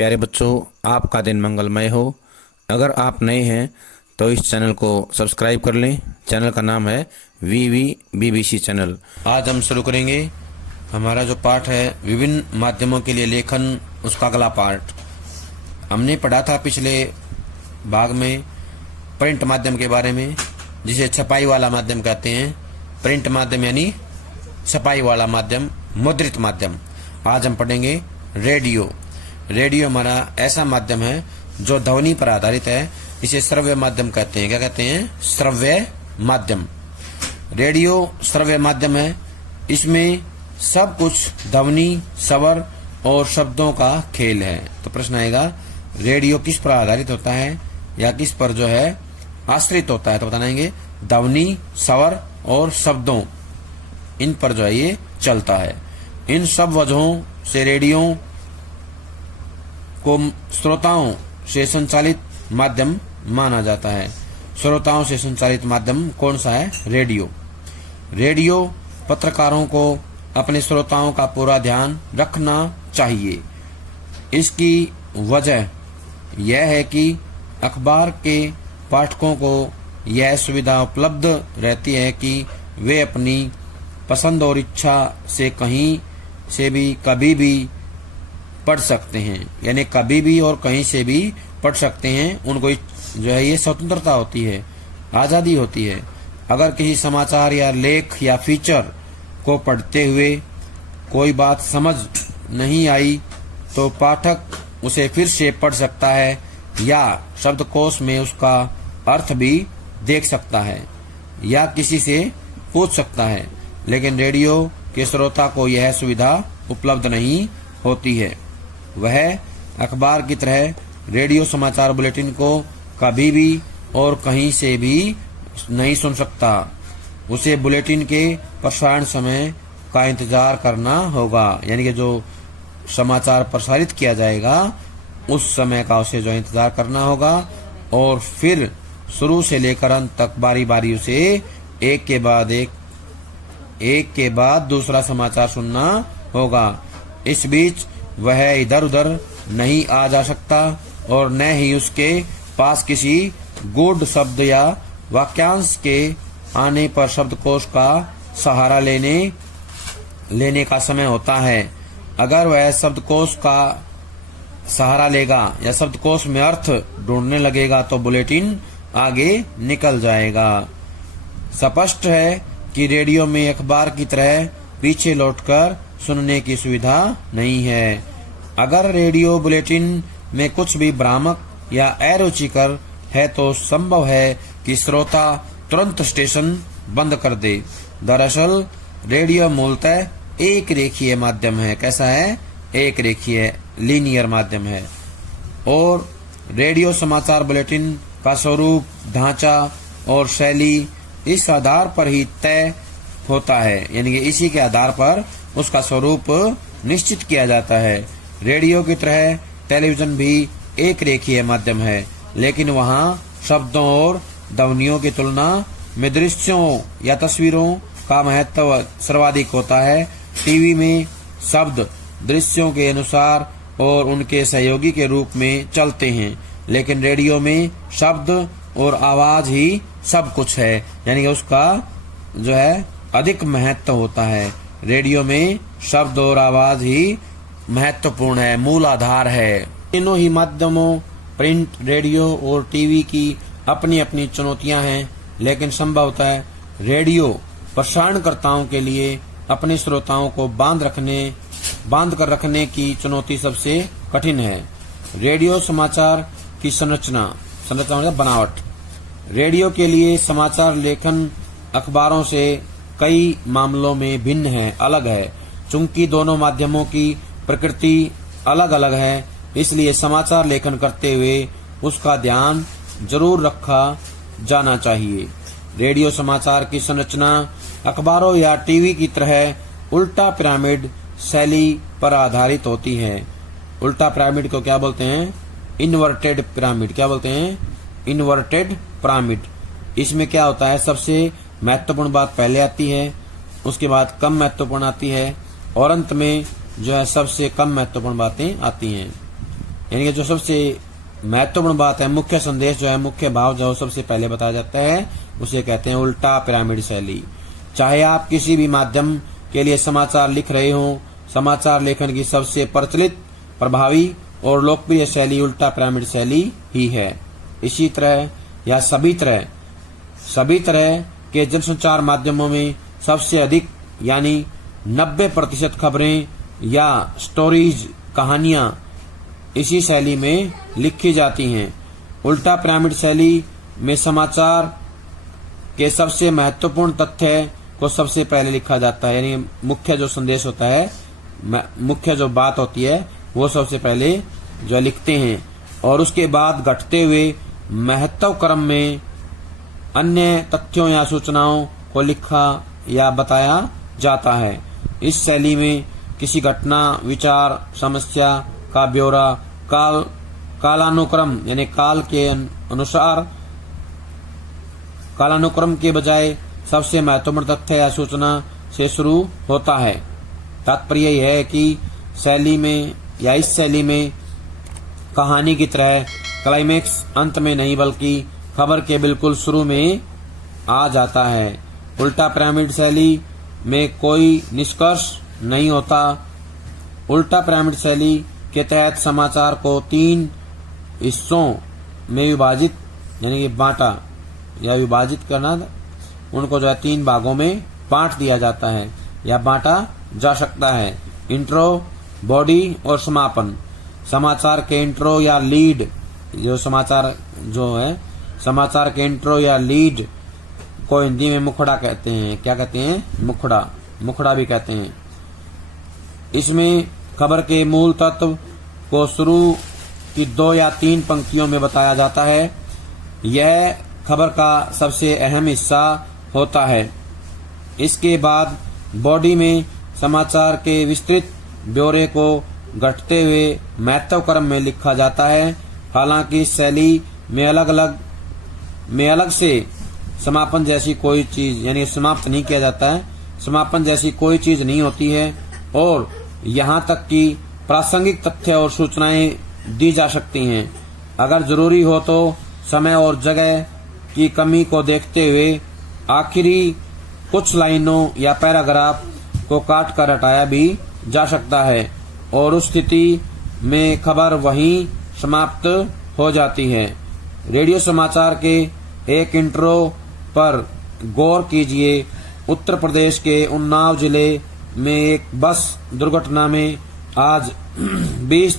प्यारे बच्चों, आपका दिन मंगलमय हो। अगर आप नए हैं तो इस चैनल को सब्सक्राइब कर लें। चैनल का नाम है VVBBC चैनल। आज हम शुरू करेंगे हमारा जो पाठ है विभिन्न माध्यमों के लिए लेखन, उसका अगला पार्ट। हमने पढ़ा था पिछले भाग में प्रिंट माध्यम के बारे में, जिसे छपाई वाला माध्यम कहते हैं। प्रिंट माध्यम यानी छपाई वाला माध्यम, मुद्रित माध्यम। आज हम पढ़ेंगे रेडियो। रेडियो हमारा ऐसा माध्यम है जो ध्वनि पर आधारित है। इसे श्रव्य माध्यम कहते हैं। क्या कहते हैं? श्रव्य माध्यम। रेडियो श्रव्य माध्यम है। इसमें सब कुछ ध्वनि, स्वर और शब्दों का खेल है। तो प्रश्न आएगा, रेडियो किस पर आधारित होता है या किस पर जो है आश्रित होता है? तो बताएंगे ध्वनि, स्वर और शब्दों, इन पर जो है ये चलता है। इन सब वजहों से रेडियो को श्रोताओं से संचालित माध्यम माना जाता है। श्रोताओं से संचालित माध्यम कौन सा है? रेडियो। रेडियो पत्रकारों को अपने श्रोताओं का पूरा ध्यान रखना चाहिए। इसकी वजह यह है कि अखबार के पाठकों को यह सुविधा उपलब्ध रहती है कि वे अपनी पसंद और इच्छा से कहीं से भी कभी भी पढ़ सकते हैं। यानी कभी भी और कहीं से भी पढ़ सकते हैं। उनको जो है ये स्वतंत्रता होती है, आजादी होती है। अगर किसी समाचार या लेख या फीचर को पढ़ते हुए कोई बात समझ नहीं आई तो पाठक उसे फिर से पढ़ सकता है या शब्दकोश में उसका अर्थ भी देख सकता है या किसी से पूछ सकता है। लेकिन रेडियो के श्रोता को यह सुविधा उपलब्ध नहीं होती है। वह अखबार की तरह रेडियो समाचार बुलेटिन को कभी भी और कहीं से भी नहीं सुन सकता। उसे बुलेटिन के प्रसारण समय का इंतजार करना होगा। यानी कि जो समाचार प्रसारित किया जाएगा उस समय का उसे जो इंतजार करना होगा और फिर शुरू से लेकर अंत तक बारी बारी उसे एक के बाद दूसरा समाचार सुनना होगा। इस बीच वह इधर उधर नहीं आ जा सकता और न ही उसके पास किसी गूढ़ शब्द या वाक्यांश के आने पर शब्दकोश का सहारा लेने का समय होता है। अगर वह शब्दकोश का सहारा लेगा या शब्दकोश में अर्थ ढूंढने लगेगा तो बुलेटिन आगे निकल जाएगा। स्पष्ट है कि रेडियो में अखबार की तरह पीछे लौटकर सुनने की सुविधा नहीं है। अगर रेडियो बुलेटिन में कुछ भी भ्रामक या अरुचिकर है तो संभव है कि श्रोता तुरंत स्टेशन बंद कर दे। दरअसल रेडियो मूलतः एक रेखीय माध्यम है। कैसा है? एक रेखीय, लीनियर माध्यम है। और रेडियो समाचार बुलेटिन का स्वरूप, ढांचा और शैली इस आधार पर ही तय होता है। यानी कि इसी के आधार पर उसका स्वरूप निश्चित किया जाता है। रेडियो की तरह टेलीविजन भी एक रेखीय माध्यम है, लेकिन वहाँ शब्दों और ध्वनियों की तुलना में दृश्यों या तस्वीरों का महत्व सर्वाधिक होता है। टीवी में शब्द दृश्यों के अनुसार और उनके सहयोगी के रूप में चलते हैं, लेकिन रेडियो में शब्द और आवाज ही सब कुछ है। यानी कि उसका जो है अधिक महत्व होता है। रेडियो में शब्द और आवाज ही महत्वपूर्ण है, मूल आधार है। तीनों ही माध्यमों, प्रिंट, रेडियो और टीवी की अपनी अपनी चुनौतियां हैं, लेकिन संभवतः रेडियो प्रसारणकर्ताओं के लिए अपने श्रोताओं को बांध कर रखने की चुनौती सबसे कठिन है। रेडियो समाचार की संरचना मतलब बनावट। रेडियो के लिए समाचार लेखन अखबारों से कई मामलों में भिन्न है, अलग है। चूंकि दोनों माध्यमों की प्रकृति अलग अलग है, इसलिए समाचार लेखन करते हुए उसका ध्यान जरूर रखा जाना चाहिए। रेडियो समाचार की संरचना अखबारों या टीवी की तरह उल्टा पिरामिड शैली पर आधारित होती है। उल्टा पिरामिड को क्या बोलते हैं? Inverted pyramid. क्या बोलते हैं? Inverted pyramid. इसमें क्या होता है? सबसे महत्वपूर्ण बात पहले आती है, उसके बाद कम महत्वपूर्ण आती है और अंत में जो है सबसे कम महत्वपूर्ण बातें आती हैं। यानी कि जो सबसे महत्वपूर्ण बात है, मुख्य संदेश जो है, मुख्य भाव जो सबसे पहले बताया जाता है, उसे कहते हैं उल्टा पिरामिड शैली। चाहे आप किसी भी माध्यम के लिए समाचार लिख रहे हो, समाचार लेखन की सबसे प्रचलित, प्रभावी और लोकप्रिय शैली उल्टा पिरामिड शैली ही है। इसी तरह या सभी तरह के जनसंचार माध्यमों में सबसे अधिक यानी 90% खबरें या स्टोरीज, कहानियां इसी शैली में लिखी जाती हैं। उल्टा पिरामिड शैली में समाचार के सबसे महत्वपूर्ण तथ्य को सबसे पहले लिखा जाता है, यानी मुख्य जो संदेश होता है, मुख्य जो बात होती है, वो सबसे पहले जो लिखते हैं और उसके बाद घटते हुए महत्व क्रम में अन्य तथ्यों या सूचनाओं को लिखा या बताया जाता है। इस शैली में किसी घटना, विचार, समस्या का ब्यौरा कालानुक्रम यानी काल के अनुसार, कालानुक्रम के बजाय सबसे महत्वपूर्ण तथ्य या सूचना से शुरू होता है। तात्पर्य यह है कि इस शैली में कहानी की तरह क्लाइमेक्स अंत में नहीं बल्कि खबर के बिल्कुल शुरू में आ जाता है। उल्टा पिरामिड शैली में कोई निष्कर्ष नहीं होता। उल्टा पिरामिड शैली के तहत समाचार को 3 हिस्सों में विभाजित यानी कि बांटा या विभाजित करना, उनको जो है 3 भागों में बांट दिया जाता है या बांटा जा सकता है। इंट्रो, बॉडी और समापन। समाचार के इंट्रो या लीड, समाचार के इंट्रो या लीड को हिंदी में मुखड़ा कहते हैं। क्या कहते हैं? मुखड़ा भी कहते हैं। इसमें खबर के मूल तत्व को शुरू की 2 या 3 पंक्तियों में बताया जाता है। यह खबर का सबसे अहम हिस्सा होता है। इसके बाद बॉडी में समाचार के विस्तृत ब्यौरे को घटते हुए महत्व क्रम में लिखा जाता है। हालांकि इस शैली में अलग से समापन जैसी कोई चीज यानी समाप्त नहीं किया जाता है, समापन जैसी कोई चीज नहीं होती है और यहाँ तक कि प्रासंगिक तथ्य और सूचनाएं दी जा सकती हैं। अगर जरूरी हो तो समय और जगह की कमी को देखते हुए आखिरी कुछ लाइनों या पैराग्राफ को काट कर हटाया भी जा सकता है और उस स्थिति में खबर वहीं समाप्त हो जाती है। रेडियो समाचार के एक इंट्रो पर गौर कीजिए। उत्तर प्रदेश के उन्नाव जिले में एक बस दुर्घटना में आज 20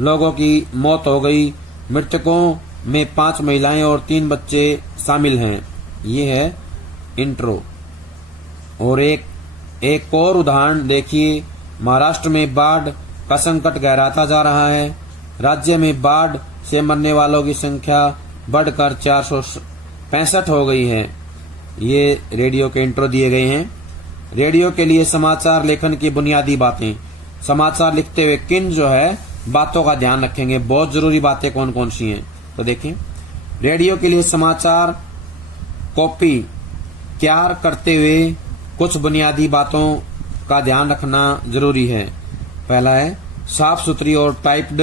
लोगों की मौत हो गई। मृतकों में 5 महिलाएं और 3 बच्चे शामिल हैं। ये है इंट्रो। और एक और उदाहरण देखिए। महाराष्ट्र में बाढ़ का संकट गहराता जा रहा है। राज्य में बाढ़ से मरने वालों की संख्या बढ़कर 465 हो गई है। ये रेडियो के इंट्रो दिए गए हैं। रेडियो के लिए समाचार लेखन की बुनियादी बातें। समाचार लिखते हुए किन बातों का ध्यान रखेंगे, बहुत जरूरी बातें कौन कौन सी हैं, तो देखें। रेडियो के लिए समाचार कॉपी तैयार करते हुए कुछ बुनियादी बातों का ध्यान रखना जरूरी है। पहला है साफ सुथरी और टाइप्ड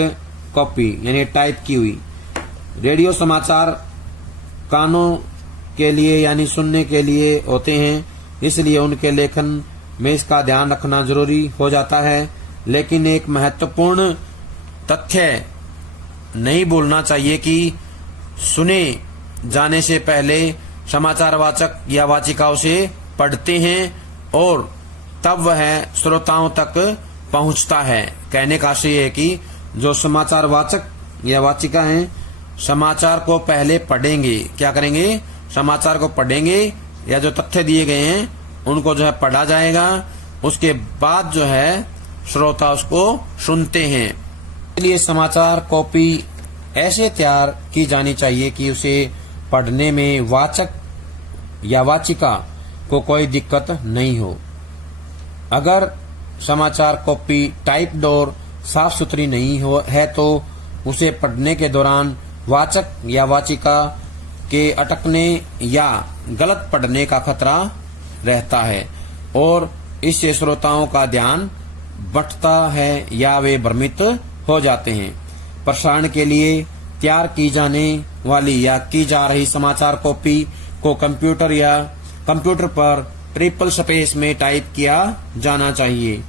कॉपी यानी टाइप की हुई। रेडियो समाचार कानों के लिए यानी सुनने के लिए होते हैं, इसलिए उनके लेखन में इसका ध्यान रखना जरूरी हो जाता है। लेकिन एक महत्वपूर्ण तथ्य नहीं भूलना चाहिए कि सुने जाने से पहले समाचार वाचक या वाचिका उसे पढ़ते हैं और तब वह श्रोताओं तक पहुंचता है। कहने का आशय है कि जो समाचार वाचक या वाचिका हैं, समाचार को पहले पढ़ेंगे। क्या करेंगे? समाचार को पढ़ेंगे या जो तथ्य दिए गए हैं उनको पढ़ा जाएगा। उसके बाद श्रोता उसको सुनते हैं। इसलिए समाचार कॉपी ऐसे तैयार की जानी चाहिए कि उसे पढ़ने में वाचक या वाचिका को कोई दिक्कत नहीं हो। अगर समाचार कॉपी टाइप्ड और साफ सुथरी नहीं है तो उसे पढ़ने के दौरान वाचक या वाचिका के अटकने या गलत पढ़ने का खतरा रहता है और इससे श्रोताओं का ध्यान बंटता है या वे भ्रमित हो जाते हैं। प्रसारण के लिए तैयार की जाने वाली या की जा रही समाचार कॉपी को कंप्यूटर या कंप्यूटर पर ट्रिपल स्पेस में टाइप किया जाना चाहिए।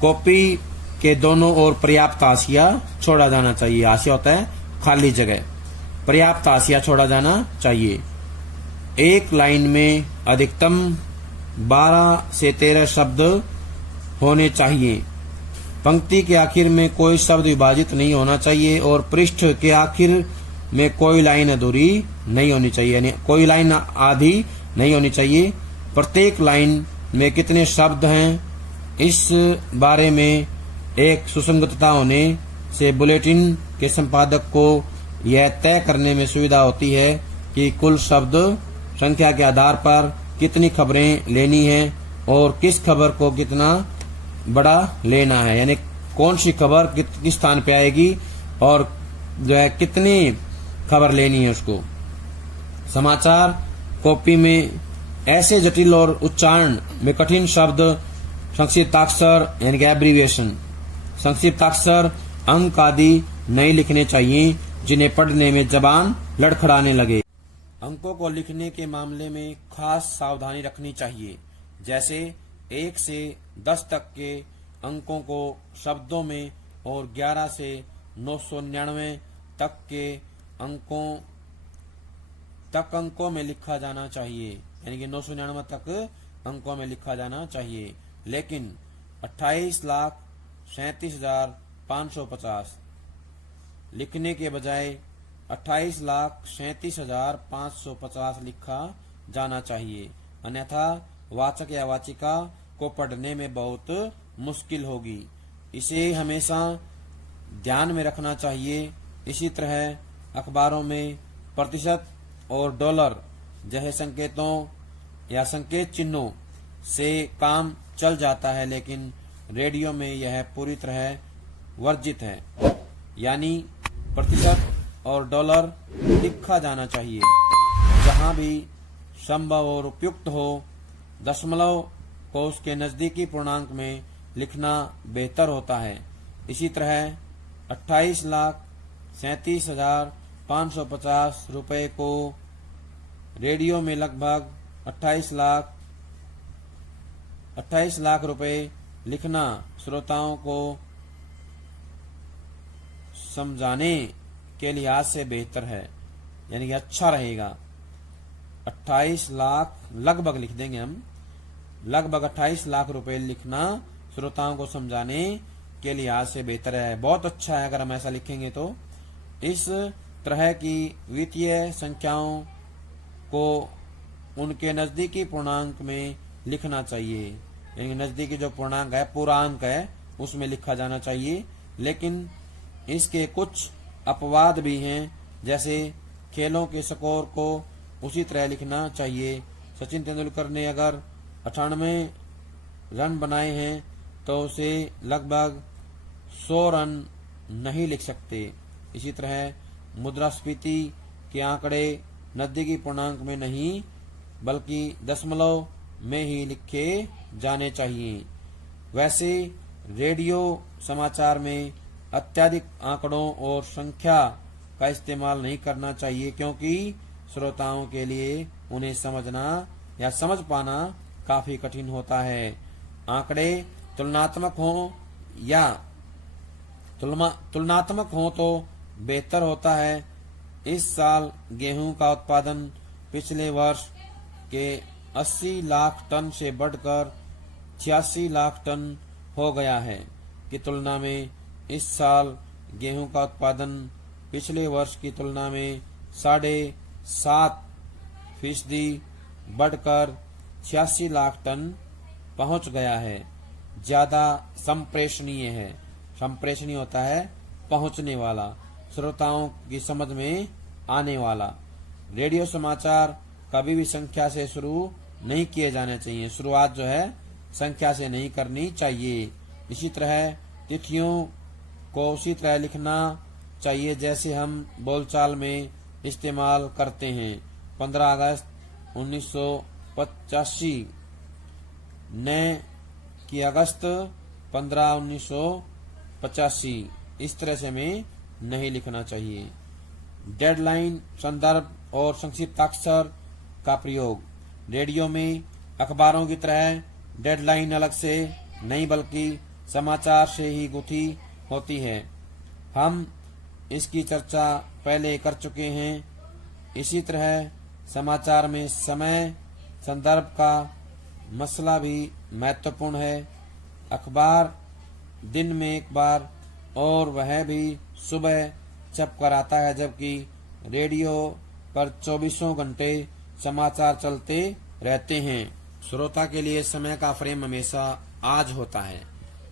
कॉपी के दोनों ओर पर्याप्त हाशिया छोड़ा जाना चाहिए। हाशिया होता है खाली जगह, पर्याप्त हाशिया छोड़ा जाना चाहिए। एक लाइन में अधिकतम 12 से 13 शब्द होने चाहिए। पंक्ति के आखिर में कोई शब्द विभाजित नहीं होना चाहिए और पृष्ठ के आखिर में कोई लाइन अधूरी नहीं होनी चाहिए, यानी कोई लाइन आधी नहीं होनी चाहिए। प्रत्येक लाइन में कितने शब्द हैं, इस बारे में एक सुसंगतता होने से बुलेटिन के संपादक को यह तय करने में सुविधा होती है कि कुल शब्द संख्या के आधार पर कितनी खबरें लेनी है और किस खबर को कितना बड़ा लेना है, यानी कौन सी खबर किस स्थान पे आएगी और जो है कितनी खबर लेनी है उसको। समाचार कॉपी में ऐसे जटिल और उच्चारण में कठिन शब्द, संक्षिप्ताक्षर यानी कि एब्रीविएशन, संक्षिप्ताक्षर, अंक आदि नहीं लिखने चाहिए जिन्हें पढ़ने में जबान लड़खड़ाने लगे। अंकों को लिखने के मामले में खास सावधानी रखनी चाहिए। जैसे 1 से 10 तक के अंकों को शब्दों में और 11 से 999 तक के अंकों में लिखा जाना चाहिए, यानी कि 999 तक अंकों में लिखा जाना चाहिए। लेकिन 28,37,550 लिखने के बजाय 28,37,550 लिखा जाना चाहिए, अन्यथा वाचक या वाचिका को पढ़ने में बहुत मुश्किल होगी। इसे हमेशा ध्यान में रखना चाहिए। इसी तरह अखबारों में प्रतिशत और डॉलर जैसे संकेतों या संकेत चिन्हों से काम चल जाता है, लेकिन रेडियो में यह पूरी तरह वर्जित है, यानी प्रतिशत और डॉलर लिखा जाना चाहिए। जहां भी संभव और उपयुक्त हो, दशमलव को उसके नजदीकी पूर्णांक में लिखना बेहतर होता है। इसी तरह 28,37,550 रुपए को रेडियो में लगभग 28 लाख रुपए लिखना श्रोताओं को समझाने के लिहाज से बेहतर है, यानी कि अच्छा रहेगा। 28 लाख लगभग लिख देंगे हम, लगभग 28 लाख रुपए लिखना श्रोताओं को समझाने के लिहाज से बेहतर है। बहुत अच्छा है अगर हम ऐसा लिखेंगे तो। इस तरह की वित्तीय संख्याओं को उनके नजदीकी पूर्णांक में लिखना चाहिए, यानी नजदीकी जो पूर्णांक है, पूर्णांक है, उसमें लिखा जाना चाहिए। लेकिन इसके कुछ अपवाद भी हैं, जैसे खेलों के स्कोर को उसी तरह लिखना चाहिए। सचिन तेंदुलकर ने अगर 98 रन बनाए हैं तो उसे लगभग 100 रन नहीं लिख सकते। इसी तरह मुद्रास्फीति के आंकड़े नजदीकी पूर्णांक में नहीं बल्कि दशमलव में ही लिखे जाने चाहिए। वैसे रेडियो समाचार में अत्यधिक आंकड़ों और संख्या का इस्तेमाल नहीं करना चाहिए, क्योंकि श्रोताओं के लिए उन्हें समझना या समझ पाना काफी कठिन होता है। आंकड़े तुलनात्मक हो तो बेहतर होता है। इस साल गेहूं का उत्पादन पिछले वर्ष के 80 लाख टन से बढ़कर 86 लाख टन हो गया है की तुलना में इस साल गेहूं का उत्पादन पिछले वर्ष की तुलना में 7.5% बढ़कर 86 लाख टन पहुंच गया है। ज्यादा संप्रेषणीय है। संप्रेषणीय होता है पहुंचने वाला, श्रोताओं की समझ में आने वाला। रेडियो समाचार कभी भी संख्या से शुरू नहीं किए जाने चाहिए। शुरुआत जो है संख्या से नहीं करनी चाहिए। इसी तरह तिथियों को उसी तरह लिखना चाहिए जैसे हम बोलचाल में इस्तेमाल करते हैं। 15 अगस्त 1985 न कि अगस्त 15, 1985 इस तरह से हमें नहीं लिखना चाहिए। डेडलाइन, संदर्भ और संक्षिप्ताक्षर का प्रयोग। रेडियो में अखबारों की तरह डेडलाइन अलग से नहीं बल्कि समाचार से ही गुथी होती है। हम इसकी चर्चा पहले कर चुके हैं। इसी तरह समाचार में समय संदर्भ का मसला भी महत्वपूर्ण है। अखबार दिन में एक बार और वह भी सुबह छप कर आता है, जबकि रेडियो पर 24 घंटे समाचार चलते रहते हैं। श्रोता के लिए समय का फ्रेम हमेशा आज होता है,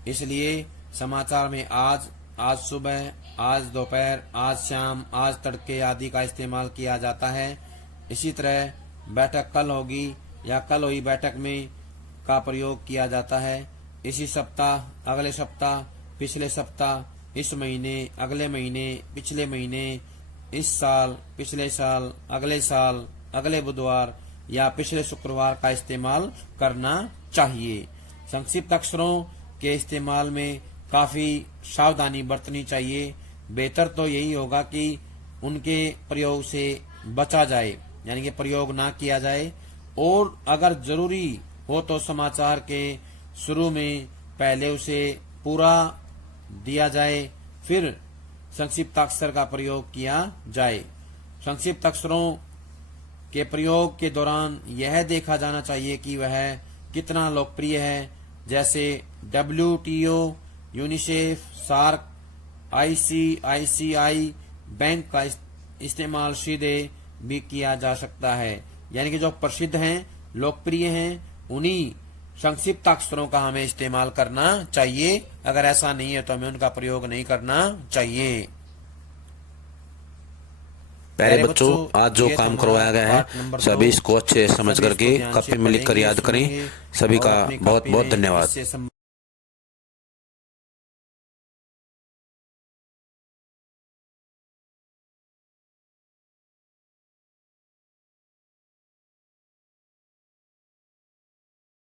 इसलिए समाचार में आज सुबह, आज दोपहर, आज शाम, आज तड़के आदि का इस्तेमाल किया जाता है। इसी तरह बैठक कल होगी या कल हुई बैठक में का प्रयोग किया जाता है। इसी सप्ताह, अगले सप्ताह, पिछले सप्ताह, इस महीने, अगले महीने, पिछले महीने, इस साल, पिछले साल, अगले बुधवार या पिछले शुक्रवार का इस्तेमाल करना चाहिए। संक्षिप्त अक्षरों के इस्तेमाल में काफी सावधानी बरतनी चाहिए। बेहतर तो यही होगा कि उनके प्रयोग से बचा जाए, यानी कि प्रयोग ना किया जाए, और अगर जरूरी हो तो समाचार के शुरू में पहले उसे पूरा दिया जाए, फिर संक्षिप्ताक्षर का प्रयोग किया जाए। संक्षिप्त अक्षरों के प्रयोग के दौरान यह देखा जाना चाहिए कि वह कितना लोकप्रिय है, जैसे WTO, UNICEF, SAARC, ICICI bank का इस्तेमाल सीधे भी किया जा सकता है, यानी कि जो प्रसिद्ध हैं, लोकप्रिय हैं, उन्हीं संक्षिप्त अक्षरों का हमें इस्तेमाल करना चाहिए। अगर ऐसा नहीं है तो हमें उनका प्रयोग नहीं करना चाहिए। प्यारे बच्चों, आज जो काम करवाया गया है सभी इसको अच्छे समझ करके कॉपी में लिखकर याद करें। सभी का बहुत बहुत धन्यवाद।